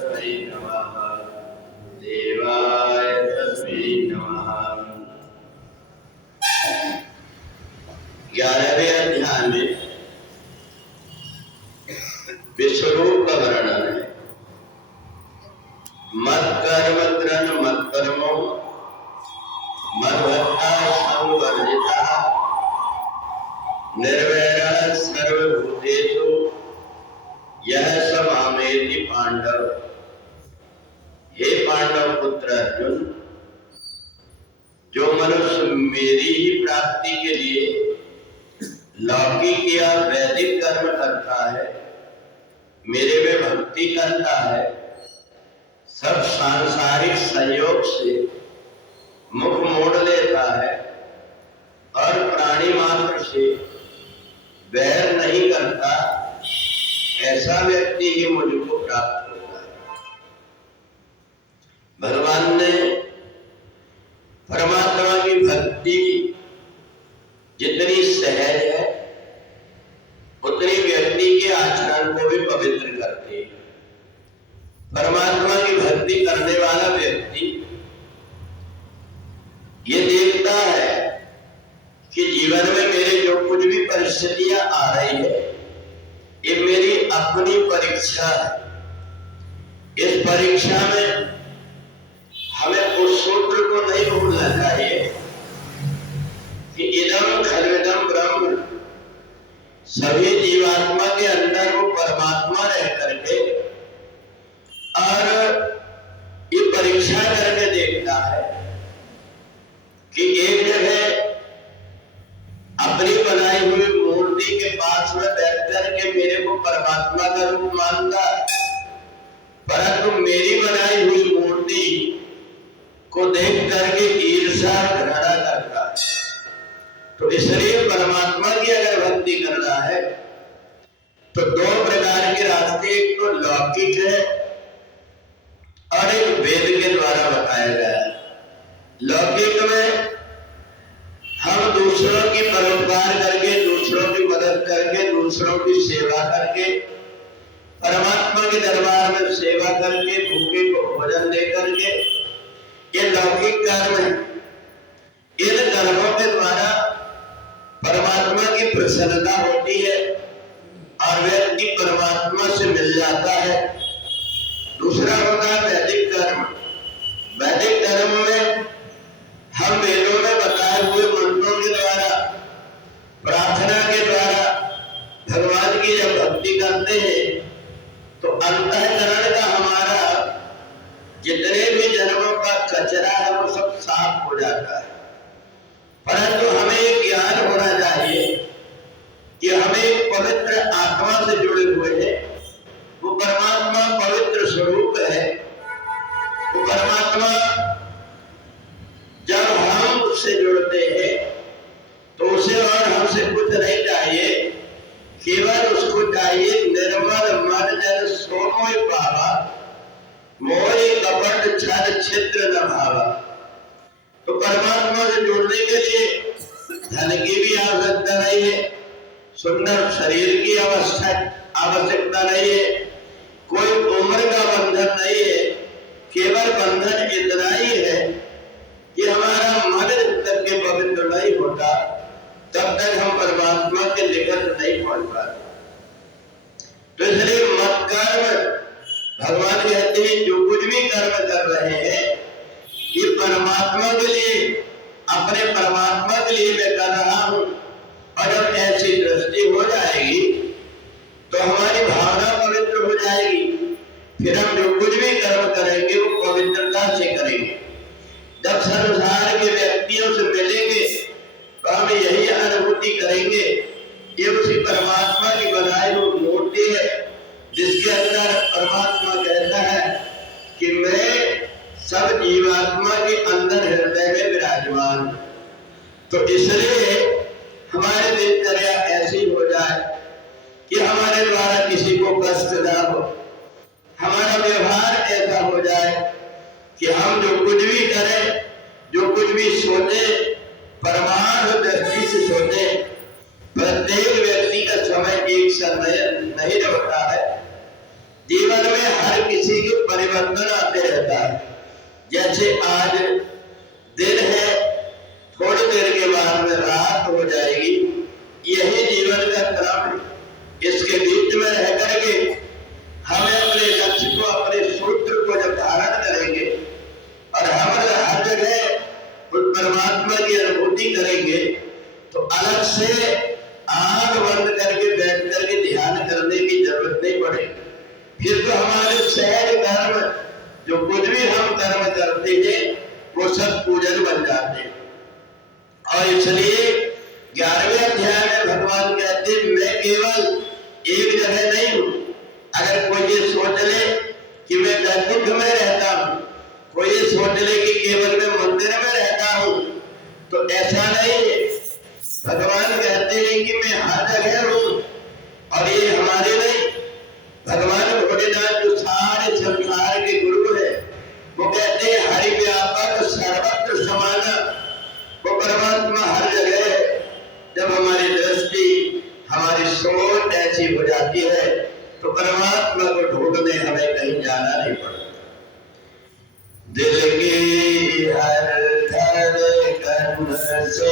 तस्मै नमः। देवाय तस्मै नमः। 11वें अध्याय में विश्वरूप का वर्णन है। मत्कर्म कृन मत्कर्मो मद्भक्ता संवर्जिता निर्वैरः सर्वभूतेषु यह स मामेति पांडव। हे पांडव पुत्र अर्जुन, जो मनुष्य मेरी ही प्राप्ति के लिए लौकिक या वैदिक कर्म करता है, मेरे में भक्ति करता है, सब सांसारिक संयोग से मुख मोड़ लेता है और प्राणी मात्र से वैर नहीं करता, ऐसा व्यक्ति ही मुझको प्राप्त होता है। भगवान ने परमात्मा की भक्ति जितनी सहज है उतनी व्यक्ति के आचरण को भी पवित्र करती है। परमात्मा की भक्ति करने वाला व्यक्ति ये देखता है कि जीवन में मेरे जो कुछ भी परिस्थितियां आ रही है ये मेरी अपनी परीक्षा है। इस परीक्षा में हमें उस सूत्र को नहीं भूलना चाहिए कि इदम खलविदम ब्रह्म, सभी जीवात्मा के अंदर वो परमात्मा रह करके और ये परीक्षा करके देखता है कि एक जगह अपनी बनाई हुई मूर्ति के पास में बैठ करके मेरे को परमात्मा का रूप मानता, परंतु मेरी बनाई हुई मूर्ति को देख करके ईर्ष्या घृणा करता है। तो इसलिए परमात्मा की अगर भक्ति करना है तो दो प्रकार के रास्ते, एक तो लौकिक है और एक वेद के द्वारा बताया गया है। लौकिक में हम दूसरों की परोपकार करके, दूसरों की मदद करके, दूसरों की सेवा करके, परमात्मा के दरबार में सेवा करके, भूखे को भोजन दे करके, ये लौकिक कर्म है। इन कर्मों के द्वारा परमात्मा की प्रसन्नता होती है और व्यक्ति परमात्मा से मिल जाता है। दूसरा होता है वैदिक कर्म। वैदिक कर्म में हम वेदों में बताए हुए मंत्रों के द्वारा, प्रार्थना के द्वारा भगवान की जब भक्ति करते हैं तो अंतःकरण का हमारा जितने भी जन्मों का कचरा है वो सब साफ हो जाता है। परंतु हमें एक ज्ञान होना चाहिए कि हम एक पवित्र आत्मा से जुड़े हुए हैं। वो परमात्मा पवित्र स्वरूप है। वो परमात्मा जब हम उससे जुड़ते हैं तो उसे और हमसे कुछ नहीं चाहिए, केवल उसको चाहिए निर्मल मन जन सोमोय पावा, मोहि कपट छल छिद्र न भावा। तो परमात्मा से जुड़ने के लिए धन की भी आवश्यकता नहीं है, सुंदर शरीर की आवश्यकता नहीं है, कोई उम्र का बंधन नहीं है। केवल बंधन इतना ही है कि हमारा मन जब तक के पवित्र नहीं होता तब तक हम परमात्मा के निकट नहीं पहुंच पाते। तो इसलिए मत कर्म, भगवान कहते हैं जो कुछ भी कर्म कर रहे हैं ये परमात्मा के लिए, अपने परमात्मा के लिए मैं कर रहा हूं। और जब ऐसी दृष्टि हो जाएगी तो हमारी भावना पवित्र हो जाएगी। फिर हम जो कुछ भी कर्म करेंगे वो पवित्रता से करेंगे। जब संसार के व्यक्तियों से मिलेंगे तो हम यही अनुभूति करेंगे, ये उसी परमात्मा की बनाई हुई मूर्ति है जिसके अंदर परमात्मा कहता है कि मैं सब जीवात्मा के अंदर हृदय में विराजमान। तो इसलिए हमारी दिनचर्या ऐसी हो जाए कि हमारे द्वारा किसी को कष्ट ना हो, हमारा व्यवहार ऐसा हो जाए कि हम जो कुछ भी करें, जो कुछ भी सोचे, परमार्थ दृष्टि से सोचे। प्रत्येक व्यक्ति का समय एक सा नहीं होता है। जीवन में हर किसी की परिवर्तन आते रहता है। जैसे आज दिन है, थोड़ी देर के बाद में रात हो जाएगी, यही जीवन का क्रम है। इसके बीच में रह करके हमें अपने लक्ष्य को, अपने सूत्र को जब धारण करेंगे और हम हर जगह उस परमात्मा की अनुभूति करेंगे, तो अलग से आंख बंद करके बैठ करके ध्यान करने की जरूरत नहीं पड़ेगी। फिर तो हमारे सहज कर्म, जो कुछ भी हम कर्म करते हैं, वो सब पूजन बन जाते हैं। और इसलिए 11वें अध्याय में भगवान कहते हैं, मैं केवल एक जगह नहीं हूं। अगर कोई ये सोच ले कि मैं वैकुंठ में रहता हूं, कोई ये सोच ले कि केवल मैं मंदिर में रहता हूं, तो ऐसा नहीं है। भगवान कहते हैं कि मैं हर जगह हूं। और ये हमारे नहीं, भगवान भोलेनाथ जो सारे संसार के गुरु है, वो कहते हैं हरि व्यापक सर्वत्र समाना। वो परमात्मा हर जगह है। जब हमारी दृष्टि, हमारी सोच ऐसी हो जाती है, तो परमात्मा को ढूंढने हमें कहीं जाना नहीं पड़ता। दिल की हर धड़कन से